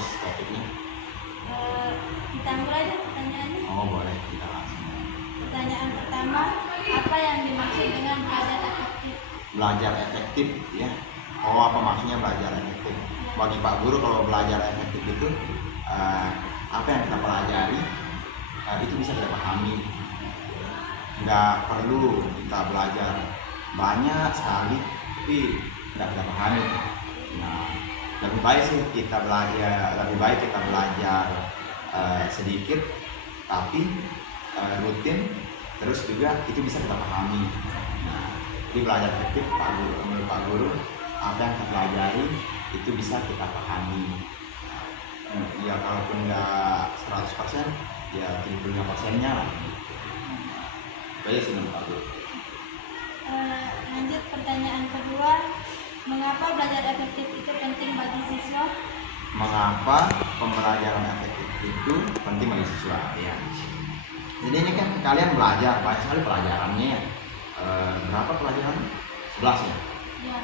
bagus topiknya. Kita mulai deh pertanyaannya. Oh boleh, kita langsung. Pertanyaan pertama, apa yang dimaksud dengan belajar efektif? Belajar efektif ya. Oh, apa maksudnya belajar efektif? Bagi Pak Guru, kalau belajar efektif itu apa yang kita pelajari itu bisa kita pahami. Nggak perlu kita belajar banyak sekali tapi nggak kita pahami. Nah, lebih baik kita belajar sedikit tapi rutin, terus juga itu bisa kita pahami. Nah, jadi belajar efektif menurut Pak Guru, apa yang kita pelajari itu bisa kita pahami. Ya kalaupun nggak 100%, ya 75%-nya lah. Itu aja sih menurut Pak Guru. Lanjut pertanyaan kedua, mengapa belajar efektif itu penting bagi siswa? Mengapa pembelajaran efektif itu penting bagi siswa? Ya. Jadi ini kan kalian belajar banyak sekali pelajarannya. Berapa pelajaran? 11 ya. Ya.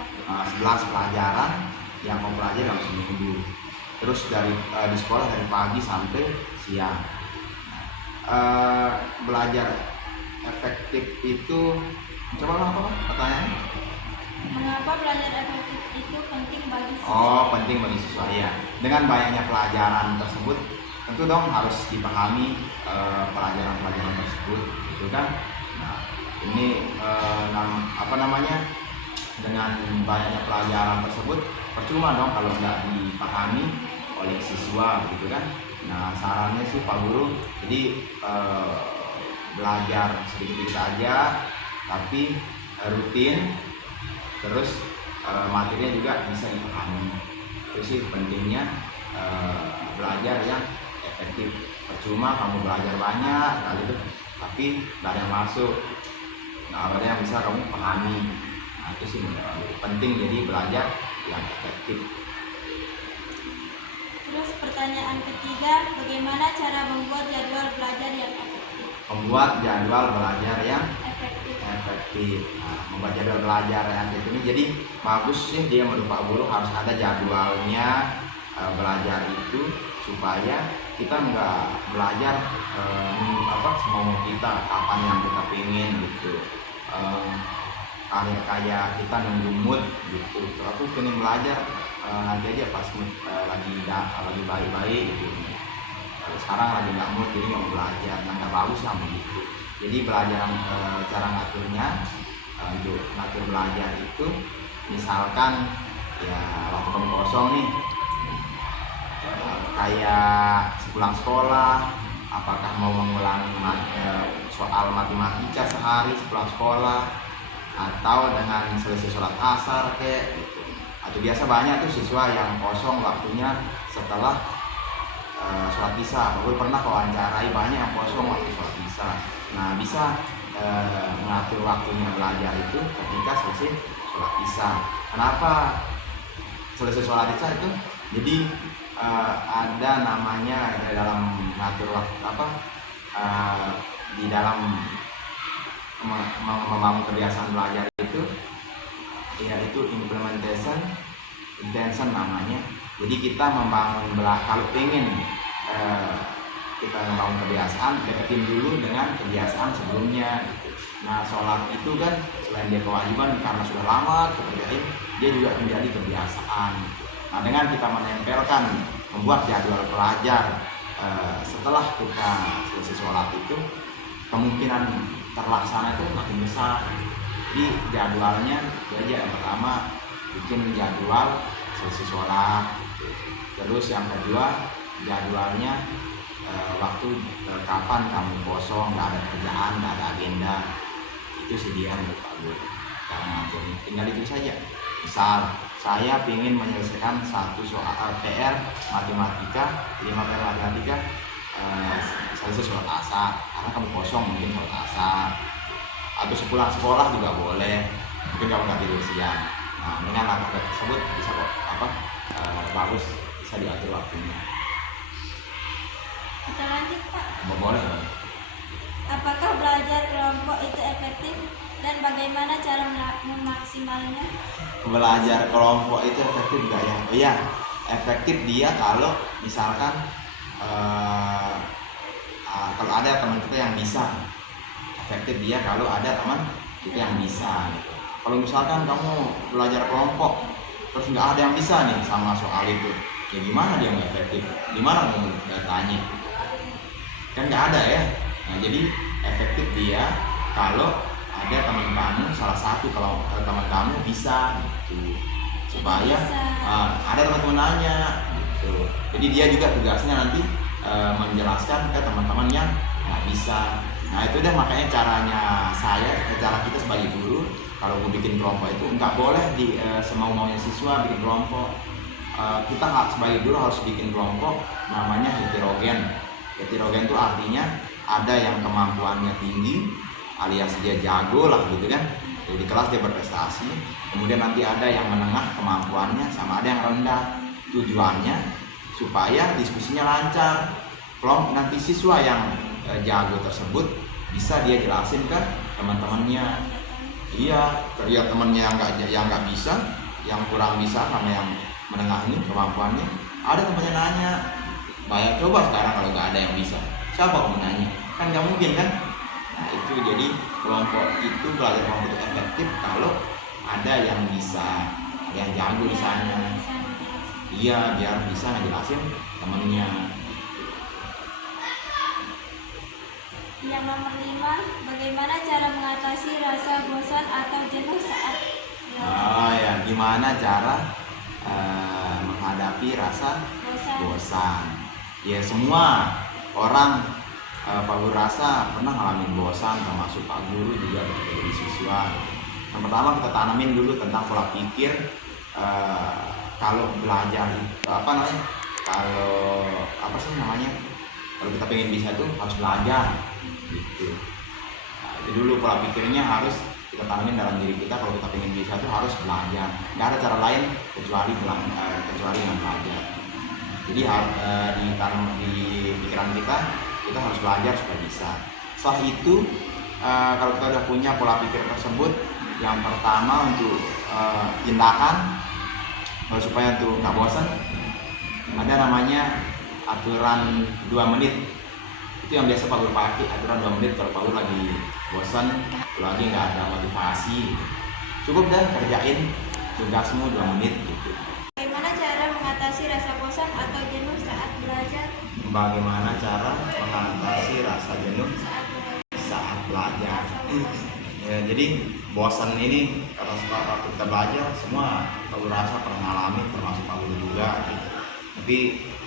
11 pelajaran yang kamu pelajari dalam seminggu. Terus di sekolah dari pagi sampai siang. Belajar efektif itu, coba apa pertanyaannya? Mengapa belajar efektif itu penting bagi siswa? Oh, penting bagi siswa ya. Dengan banyaknya pelajaran tersebut, tentu dong harus dipahami pelajaran-pelajaran tersebut, gitu kan? Nah, ini dengan banyaknya pelajaran tersebut, percuma dong kalau nggak dipahami oleh siswa, gitu kan? Nah, sarannya sih Pak Guru, jadi belajar sedikit-sedikit aja, tapi rutin. Terus materinya juga bisa dipahami. Itu sih pentingnya belajar yang efektif. Percuma kamu belajar banyak kali itu, tapi nggak ada yang masuk, nggak ada yang bisa kamu pahami. Nah, itu sih penting, jadi belajar yang efektif. Terus pertanyaan ketiga, bagaimana cara membuat jadwal belajar yang efektif? Membuat jadwal belajar yang Efektif. Nah, membuat jadwal belajar yang efektif ini jadi bagus sih, dia menurut Pak Guru harus ada jadwalnya belajar itu, supaya kita nggak belajar semau kita, kapan yang kita pengen gitu. Kayak kita nunggu mood gitu. Aku pengen belajar nanti aja pas lagi baik-baik gitu. Sekarang lagi nggak mood, jadi mau belajar, nggak bagus lah begitu. Jadi belajar cara ngaturnya, untuk ngatur belajar itu, misalkan ya waktu kamu kosong nih, kayak sepulang sekolah, apakah mau mengulangi soal matematika sehari sepulang sekolah, atau dengan selesai sholat asar kayak gitu. Atau biasa banyak tuh siswa yang kosong waktunya setelah sholat isya. Aku pernah wawancarai banyak yang kosong waktu sholat isya. Nah, bisa mengatur waktunya belajar itu ketika selesai sholat isya. Kenapa selesai sholat isya itu? Jadi ada namanya dalam mengatur waktu di dalam membangun kebiasaan belajar itu, yaitu implementation intention namanya. Jadi kita membangun kalau pengen kita membangun kebiasaan, deketin dulu dengan kebiasaan sebelumnya gitu. Nah, sholat itu kan selain dia kewajiban, karena sudah lama kita kerjain, dia juga menjadi kebiasaan gitu. Nah, dengan kita menempelkan, membuat jadwal belajar setelah kita selesai sholat itu, kemungkinan terlaksana itu makin besar. Jadi jadwalnya itu aja. Yang pertama, bikin jadwal selesai sholat. Terus yang kedua, jadwalnya waktu kapan kamu kosong, nggak ada kerjaan, nggak ada agenda. Itu sih dia menurut Pak Guru cara ngaturnya. Tinggal itu saja. Misal saya ingin menyelesaikan satu soal PR matematika, 5 PR matematika selesai sholat asar, karena kamu kosong mungkin sholat asar, atau sepulang sekolah juga boleh, mungkin kamu nggak tidur siang. Nah, dengan langkah tersebut bisa bagus, bisa diatur waktunya. Kita lanjut, Pak. Boleh. Apakah belajar kelompok itu efektif dan bagaimana cara memaksimalnya? Belajar kelompok itu efektif nggak ya? Iya, efektif dia kalau misalkan kalau ada teman kita yang bisa. Efektif dia kalau ada teman kita yang bisa gitu. Kalau misalkan kamu belajar kelompok terus nggak ada yang bisa nih sama soal itu, ya gimana dia mau efektif? Gimana mau datanya? Kan nggak ada ya. Nah, jadi efektif dia kalau ada teman kamu, salah satu kalau teman kamu bisa gitu, supaya ada teman-teman nanya gitu. Jadi dia juga tugasnya nanti menjelaskan ke teman-teman yang nggak bisa. Nah itu deh, makanya caranya cara kita sebagai guru kalau mau bikin kelompok itu nggak boleh semau-maunya siswa bikin kelompok. Kita sebagai guru harus bikin kelompok namanya heterogen. Heterogen itu artinya ada yang kemampuannya tinggi alias dia jago lah gitu kan, jadi di kelas dia berprestasi. Kemudian nanti ada yang menengah kemampuannya sama ada yang rendah. Tujuannya supaya diskusinya lancar. Kelompok nanti siswa yang jago tersebut bisa dia jelasin ke teman-temannya. Iya, terlihat temannya yang nggak bisa, yang kurang bisa sama yang menengah ini kemampuannya, ada temannya nanya, bayar coba sekarang kalau nggak ada yang bisa, siapa kamu nanya? Kan nggak mungkin kan? Nah itu jadi belajar kelompok itu efektif kalau ada yang bisa, yang jago di sana. Iya, biar bisa ngejelasin temennya. Yang nomor 5, bagaimana cara mengatasi rasa bosan atau jenuh saat belajar? Ya, gimana cara menghadapi rasa bosan? Ya semua orang Pak Guru rasa pernah ngalamin bosan, termasuk Pak Guru juga ketika jadi siswa. Yang pertama kita tanamin dulu tentang pola pikir. Kalau belajar kalau kita pengen bisa tuh harus belajar gitu. Nah, itu dulu pola pikirnya harus kita tanamin dalam diri kita. Kalau kita pengen bisa tuh harus belajar, nggak ada cara lain kecuali dengan belajar. Jadi ditanam di pikiran kita harus belajar supaya bisa. Setelah itu kalau kita udah punya pola pikir tersebut, yang pertama untuk tindakan supaya untuk nggak bosan, ada namanya aturan 2 menit. Itu yang biasa Pak Guru pakai, aturan 2 menit kalau Pak Guru lagi bosan, lagi nggak ada motivasi. Cukup dah kerjain tugasmu 2 menit gitu. Bagaimana cara mengatasi rasa bosan atau jenuh saat belajar? Bagaimana cara mengatasi rasa jenuh saat belajar? Ya, jadi bosan ini waktu kita belajar semua Pak Guru rasa pernah ngalamin, termasuk Pak Guru juga gitu. Tapi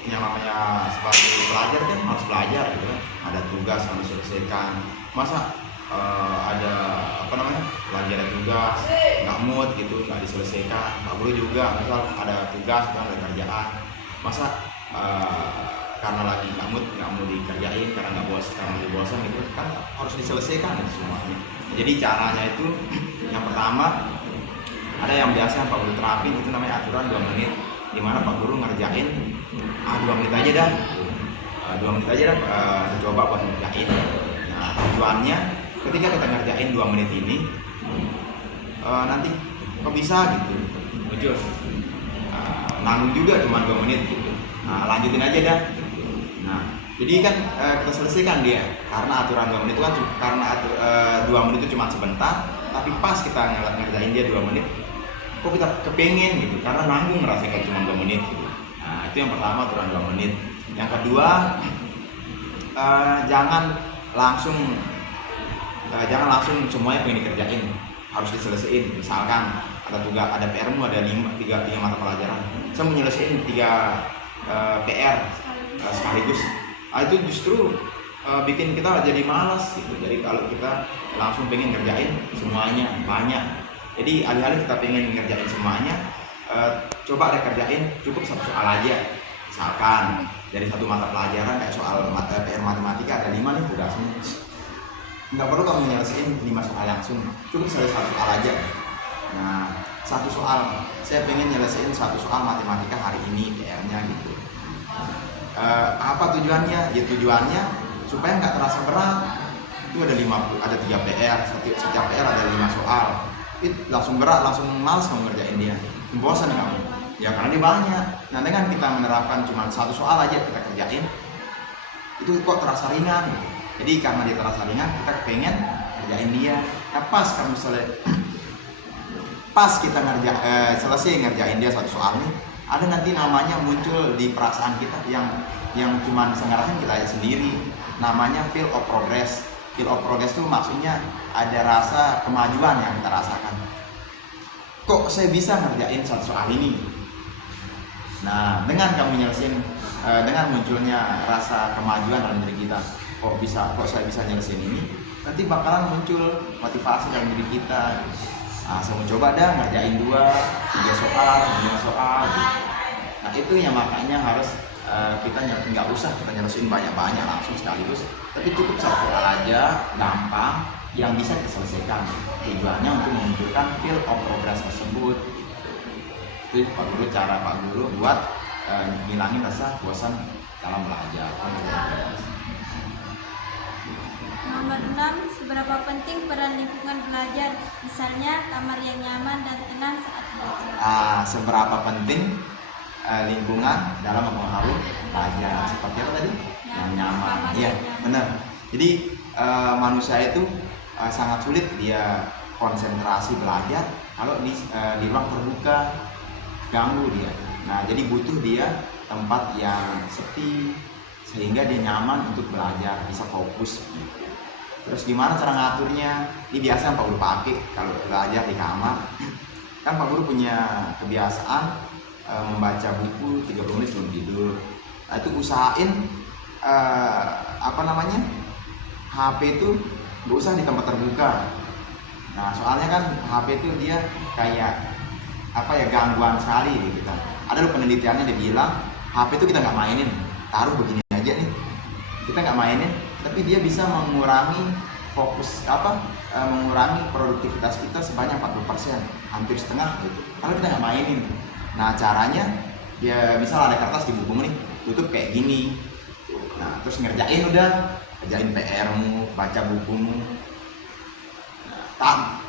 yang namanya sebagai pelajar kan harus belajar gitu kan, ada tugas yang diselesaikan. Masa lagi ada tugas nggak mood gitu, nggak diselesaikan. Pak Guru juga misal ada tugas atau ada kerjaan, masa karena lagi nggak mood dikerjain karena lagi bosan gitu kan, harus diselesaikan itu semuanya. Jadi caranya itu yang pertama ada yang biasa Pak Guru terapin, itu namanya aturan 2 menit, dimana Pak Guru ngerjain 2 menit aja dah, 2 menit aja dah, coba buat ngerjain. Nah tujuannya ketika kita ngerjain 2 menit ini nanti kok bisa gitu muncul nanggung juga cuma 2 menit gitu. Nah lanjutin aja dah gitu. Nah jadi kan kita selesaikan dia, karena aturan 2 menit itu kan karena 2 menit itu cuma sebentar, tapi pas kita ngerjain dia 2 menit kok kita kepengen gitu, karena nanggung ngerasain kayak cuma 2 menit gitu. Nah itu yang pertama, aturan 2 menit. Yang kedua, jangan langsung semuanya pengen dikerjain, harus diselesaikan. Misalkan ada tugas, ada PR-mu ada 3 mata pelajaran, saya mau nyelesain 3 PR sekaligus. Itu justru bikin kita jadi malas gitu. Jadi kalau kita langsung pengen ngerjain semuanya banyak, jadi alih-alih kita pengen ngerjain semuanya, coba ada kerjain cukup 1 soal aja. Misalkan dari 1 mata pelajaran kayak soal PR matematika ada 5 nih tugasnya, nggak perlu kamu nyelesain 5 soal langsung, cukup 1 soal aja. Nah 1 soal, saya pengen nyelesain 1 soal matematika hari ini PR-nya gitu. Apa tujuannya? Ya tujuannya supaya nggak terasa berat. Itu ada 3 PR, setiap PR ada 5 soal. Itu langsung berat, langsung malas kamu ngerjain dia, bosan kamu. Ya karena dia banyak. Nah dengan kita menerapkan cuma satu soal aja kita kerjain, itu kok terasa ringan. Jadi karena dia terasa ringan, kita pengen kerjain dia. Nah pas kamu pas kita selesai ngerjain dia satu soal nih, ada nanti namanya muncul di perasaan kita yang cuma bisa ngerasain kita aja sendiri. Namanya feel of progress. Feel of progress itu maksudnya ada rasa kemajuan yang kita rasakan. Kok saya bisa ngerjain satu soal ini? Nah, dengan kamu nyelesain, dengan munculnya rasa kemajuan dalam diri kita, kok saya bisa nyelesain ini, nanti bakalan muncul motivasi dalam diri kita. Nah, saya mau coba dah ngerjain 2, 3 soal, 5 soal. Nah, itu yang makanya harus kita nggak usah kita nyelesain banyak-banyak langsung sekaligus, tapi cukup satu soal aja, gampang, yang bisa kita selesaikan. Tujuannya untuk menunjukkan feel of progress tersebut. Itu cara Pak Guru buat ngilangin rasa bosan dalam belajar. Nomor 6, seberapa penting peran lingkungan belajar, misalnya kamar yang nyaman dan tenang saat belajar. Seberapa penting lingkungan dalam mempengaruhi belajar? Seperti apa tadi? Yang nyaman. Iya, benar. Jadi manusia itu sangat sulit dia konsentrasi belajar kalau di ruang terbuka, ganggu dia. Nah, jadi butuh dia tempat yang sepi sehingga dia nyaman untuk belajar, bisa fokus. Terus gimana cara ngaturnya? Ini biasa yang Pak Guru pakai kalau belajar di kamar. Kan Pak Guru punya kebiasaan membaca buku 30 menit sebelum tidur. Nah, itu usahain HP itu nggak usah di tempat terbuka. Nah, soalnya kan HP itu dia kayak gangguan sekali gitu kita. Ada loh penelitiannya dia bilang HP itu kita nggak mainin, taruh begini aja nih, kita nggak mainin, tapi dia bisa mengurangi mengurangi produktivitas kita sebanyak 40%, hampir setengah gitu. Kalau kita nggak mainin. Nah caranya ya misal ada kertas di bukumu nih, tutup kayak gini. Nah terus kerjain PR-mu, baca bukumu.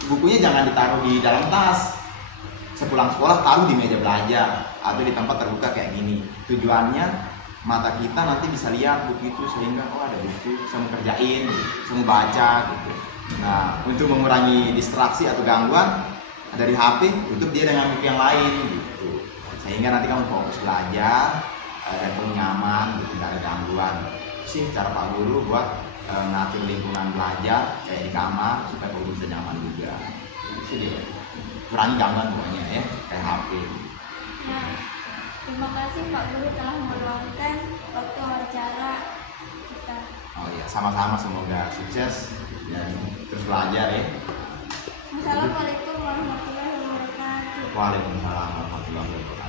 Bukunya jangan ditaruh di dalam tas. Sepulang sekolah taruh di meja belajar atau di tempat terbuka kayak gini. Tujuannya mata kita nanti bisa lihat buku itu sehingga ada buku, saya mau kerjain, saya mau baca gitu. Nah untuk mengurangi distraksi atau gangguan dari HP, tutup dia dengan buku yang lain gitu. Sehingga nanti kamu fokus belajar dan kamu nyaman gitu, tidak ada gangguan. Sih cara Pak Guru buat ngatur lingkungan belajar kayak di kamar supaya Pak Guru bisa nyaman juga. Itu dia. Kurangi gangguan pokoknya ya, kayak HP. Nah, terima kasih Pak Guru telah meluangkan waktu wawancara kita. Oh iya, sama-sama, semoga sukses dan terus belajar ya. Assalamualaikum warahmatullahi wabarakatuh. Waalaikumsalam warahmatullahi wabarakatuh.